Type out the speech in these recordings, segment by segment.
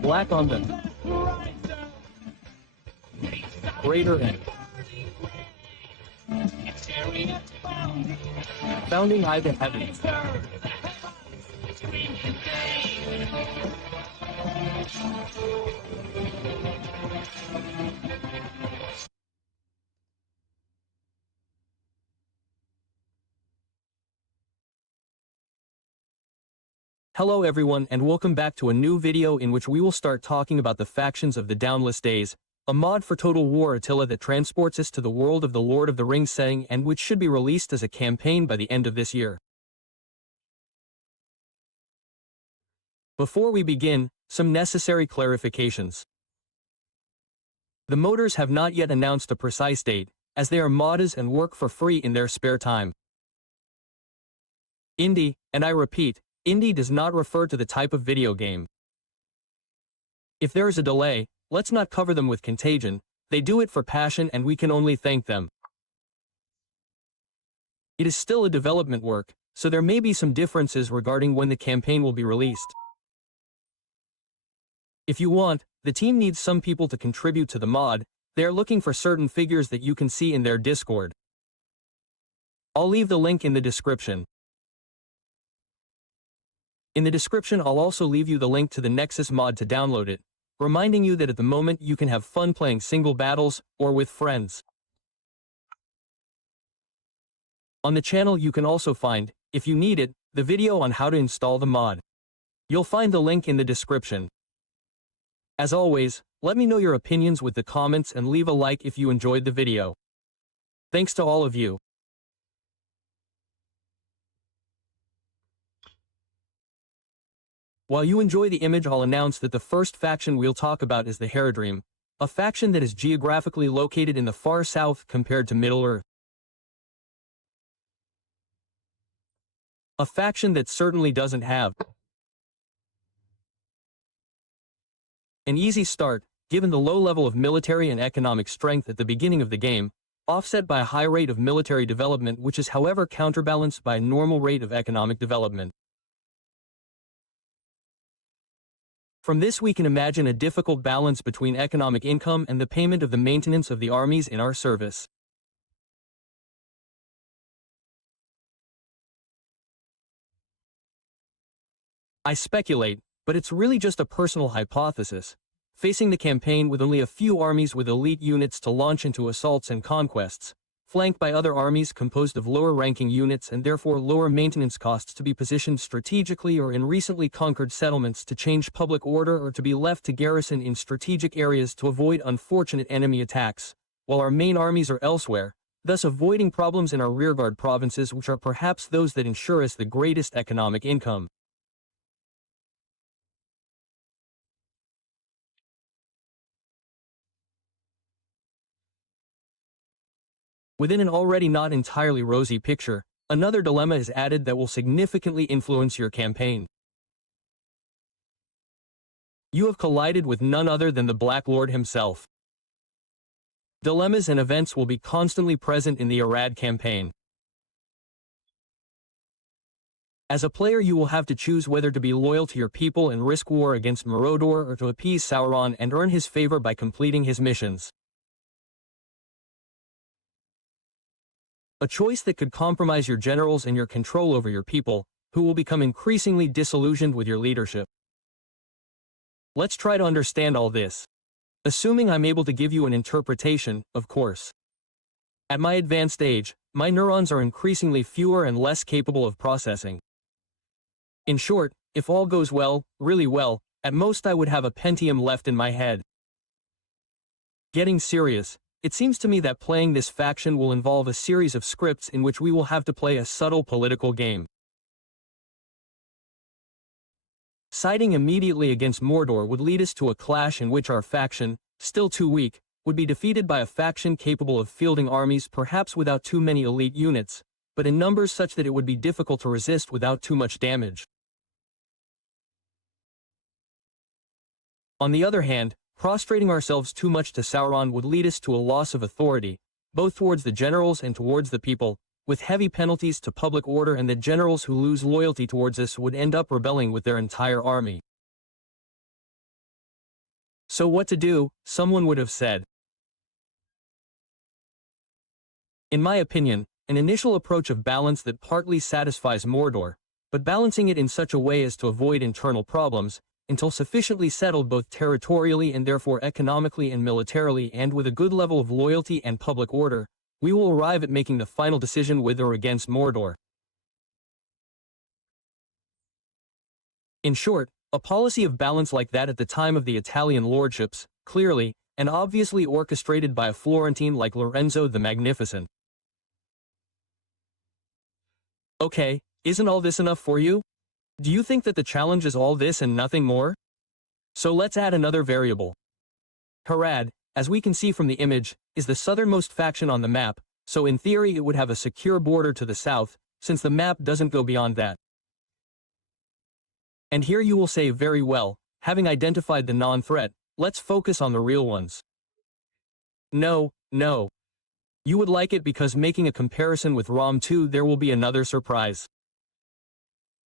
Black on them. Greater N. Founding eye to heavens. Hello everyone and welcome back to a new video in which we will start talking about the factions of the Dawnless Days, a mod for Total War Attila that transports us to the world of the Lord of the Rings setting and which should be released as a campaign by the end of this year. Before we begin, some necessary clarifications. The moders have not yet announced a precise date, as they are modders and work for free in their spare time. Indie, and I repeat, indie does not refer to the type of video game. If there is a delay, let's not cover them with contagion. They do it for passion and we can only thank them. It is still a development work, so there may be some differences regarding when the campaign will be released. If you want, the team needs some people to contribute to the mod. They are looking for certain figures that you can see in their Discord. I'll leave the link in the description. In the description I'll also leave you the link to the Nexus mod to download it, reminding you that at the moment you can have fun playing single battles, or with friends. On the channel you can also find, if you need it, the video on how to install the mod. You'll find the link in the description. As always, let me know your opinions with the comments and leave a like if you enjoyed the video. Thanks to all of you. While you enjoy the image, I'll announce that the first faction we'll talk about is the Harad, a faction that is geographically located in the far south compared to Middle-earth. A faction that certainly doesn't have an easy start, given the low level of military and economic strength at the beginning of the game, offset by a high rate of military development which is however counterbalanced by a normal rate of economic development. From this we can imagine a difficult balance between economic income and the payment of the maintenance of the armies in our service. I speculate, but it's really just a personal hypothesis, facing the campaign with only a few armies with elite units to launch into assaults and conquests, flanked by other armies composed of lower-ranking units and therefore lower maintenance costs to be positioned strategically or in recently conquered settlements to change public order or to be left to garrison in strategic areas to avoid unfortunate enemy attacks, while our main armies are elsewhere, thus avoiding problems in our rearguard provinces which are perhaps those that ensure us the greatest economic income. Within an already not entirely rosy picture, another dilemma is added that will significantly influence your campaign. You have collided with none other than the Black Lord himself. Dilemmas and events will be constantly present in the Harad campaign. As a player you will have to choose whether to be loyal to your people and risk war against Mordor or to appease Sauron and earn his favor by completing his missions. A choice that could compromise your generals and your control over your people, who will become increasingly disillusioned with your leadership. Let's try to understand all this. Assuming I'm able to give you an interpretation, of course. At my advanced age, my neurons are increasingly fewer and less capable of processing. In short, if all goes well, really well, at most I would have a Pentium left in my head. Getting serious, it seems to me that playing this faction will involve a series of scripts in which we will have to play a subtle political game. Siding immediately against Mordor would lead us to a clash in which our faction, still too weak, would be defeated by a faction capable of fielding armies perhaps without too many elite units, but in numbers such that it would be difficult to resist without too much damage. On the other hand, prostrating ourselves too much to Sauron would lead us to a loss of authority, both towards the generals and towards the people, with heavy penalties to public order, and the generals who lose loyalty towards us would end up rebelling with their entire army. So what to do, someone would have said. In my opinion, an initial approach of balance that partly satisfies Mordor, but balancing it in such a way as to avoid internal problems, until sufficiently settled both territorially and therefore economically and militarily and with a good level of loyalty and public order, we will arrive at making the final decision with or against Mordor. In short, a policy of balance like that at the time of the Italian lordships, clearly, and obviously orchestrated by a Florentine like Lorenzo the Magnificent. Okay, isn't all this enough for you? Do you think that the challenge is all this and nothing more? So let's add another variable. Harad, as we can see from the image, is the southernmost faction on the map, so in theory it would have a secure border to the south, since the map doesn't go beyond that. And here you will say very well, having identified the non-threat, let's focus on the real ones. No. You would like it because making a comparison with ROM 2 there will be another surprise.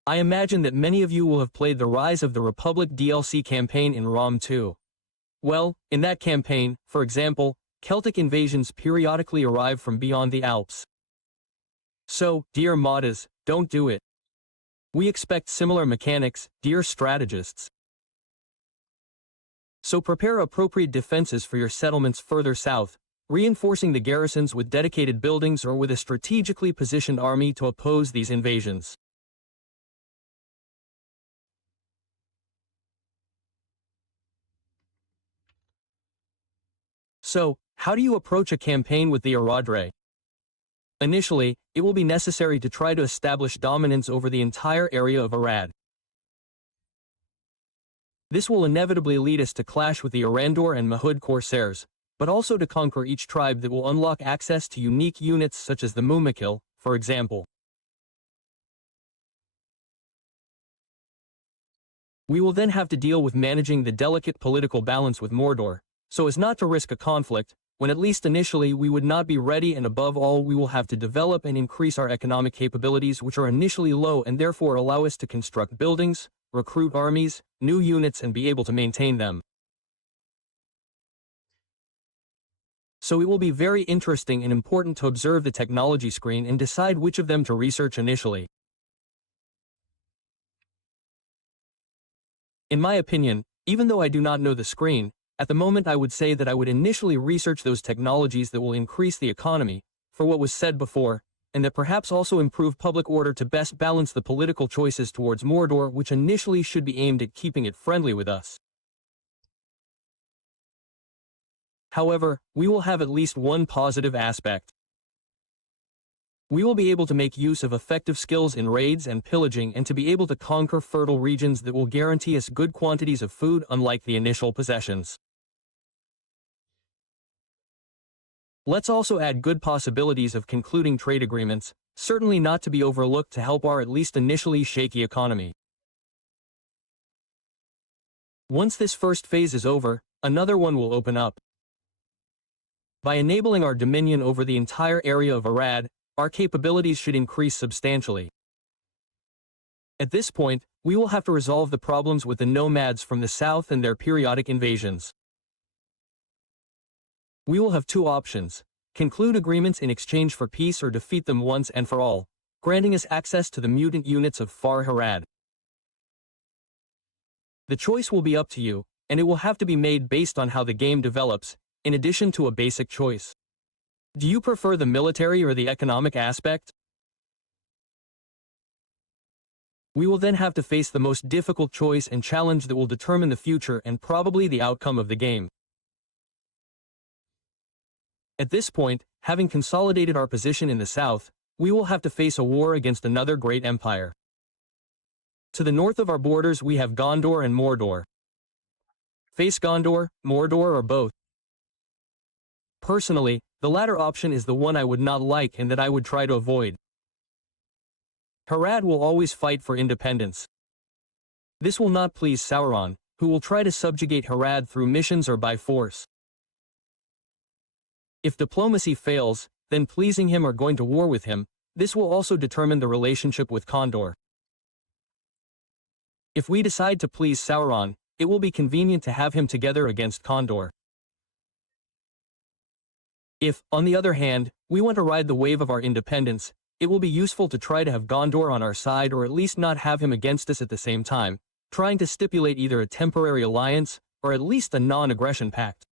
I imagine that many of you will have played the Rise of the Republic DLC campaign in ROM 2. Well, in that campaign, for example, Celtic invasions periodically arrive from beyond the Alps. So, dear modders, don't do it. We expect similar mechanics, dear strategists. So prepare appropriate defenses for your settlements further south, reinforcing the garrisons with dedicated buildings or with a strategically positioned army to oppose these invasions. So, how do you approach a campaign with the Aradre? Initially, it will be necessary to try to establish dominance over the entire area of Harad. This will inevitably lead us to clash with the Arandor and Mahud corsairs, but also to conquer each tribe that will unlock access to unique units such as the Mumakil, for example. We will then have to deal with managing the delicate political balance with Mordor, so as not to risk a conflict, when at least initially we would not be ready, and above all we will have to develop and increase our economic capabilities which are initially low and therefore allow us to construct buildings, recruit armies, new units and be able to maintain them. So it will be very interesting and important to observe the technology screen and decide which of them to research initially. In my opinion, even though I do not know the screen, at the moment I would say that I would initially research those technologies that will increase the economy, for what was said before, and that perhaps also improve public order to best balance the political choices towards Mordor, which initially should be aimed at keeping it friendly with us. However, we will have at least one positive aspect. We will be able to make use of effective skills in raids and pillaging and to be able to conquer fertile regions that will guarantee us good quantities of food unlike the initial possessions. Let's also add good possibilities of concluding trade agreements, certainly not to be overlooked, to help our at least initially shaky economy. Once this first phase is over, another one will open up. By enabling our dominion over the entire area of Harad, our capabilities should increase substantially. At this point, we will have to resolve the problems with the nomads from the south and their periodic invasions. We will have two options: conclude agreements in exchange for peace or defeat them once and for all, granting us access to the mutant units of Far Harad. The choice will be up to you, and it will have to be made based on how the game develops, in addition to a basic choice. Do you prefer the military or the economic aspect? We will then have to face the most difficult choice and challenge that will determine the future and probably the outcome of the game. At this point, having consolidated our position in the south, we will have to face a war against another great empire. To the north of our borders we have Gondor and Mordor. Face Gondor, Mordor, or both? Personally, the latter option is the one I would not like and that I would try to avoid. Harad will always fight for independence. This will not please Sauron, who will try to subjugate Harad through missions or by force. If diplomacy fails, then pleasing him or going to war with him, this will also determine the relationship with Gondor. If we decide to please Sauron, it will be convenient to have him together against Condor. If, on the other hand, we want to ride the wave of our independence, it will be useful to try to have Gondor on our side or at least not have him against us at the same time, trying to stipulate either a temporary alliance or at least a non-aggression pact.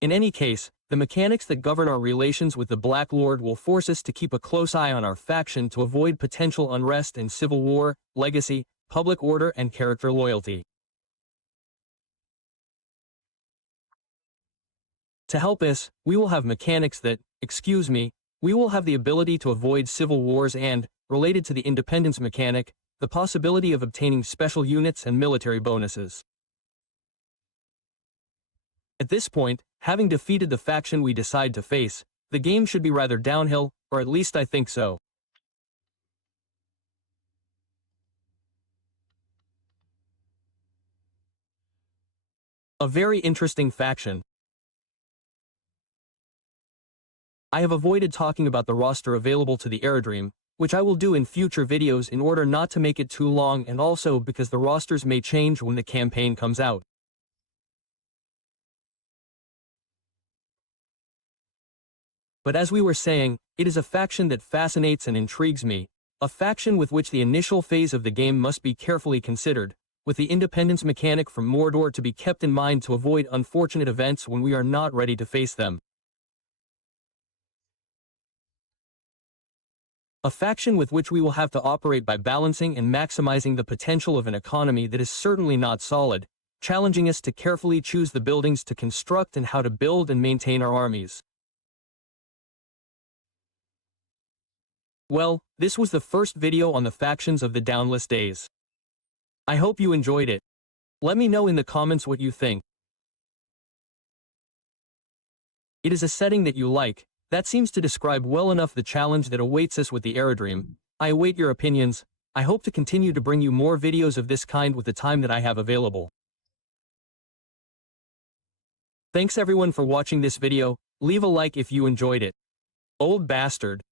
In any case, the mechanics that govern our relations with the Black Lord will force us to keep a close eye on our faction to avoid potential unrest in civil war, legacy, public order, and character loyalty. To help us, we will have mechanics that, we will have the ability to avoid civil wars and, related to the independence mechanic, the possibility of obtaining special units and military bonuses. At this point, having defeated the faction we decide to face, the game should be rather downhill, or at least I think so. A very interesting faction. I have avoided talking about the roster available to the Aerodream, which I will do in future videos in order not to make it too long and also because the rosters may change when the campaign comes out. But as we were saying, it is a faction that fascinates and intrigues me, a faction with which the initial phase of the game must be carefully considered, with the independence mechanic from Mordor to be kept in mind to avoid unfortunate events when we are not ready to face them. A faction with which we will have to operate by balancing and maximizing the potential of an economy that is certainly not solid, challenging us to carefully choose the buildings to construct and how to build and maintain our armies. Well, this was the first video on the factions of the Dawnless Days. I hope you enjoyed it. Let me know in the comments what you think. It is a setting that you like. That seems to describe well enough the challenge that awaits us with the Aerodream. I await your opinions. I hope to continue to bring you more videos of this kind with the time that I have available. Thanks everyone for watching this video. Leave a like if you enjoyed it. Old bastard.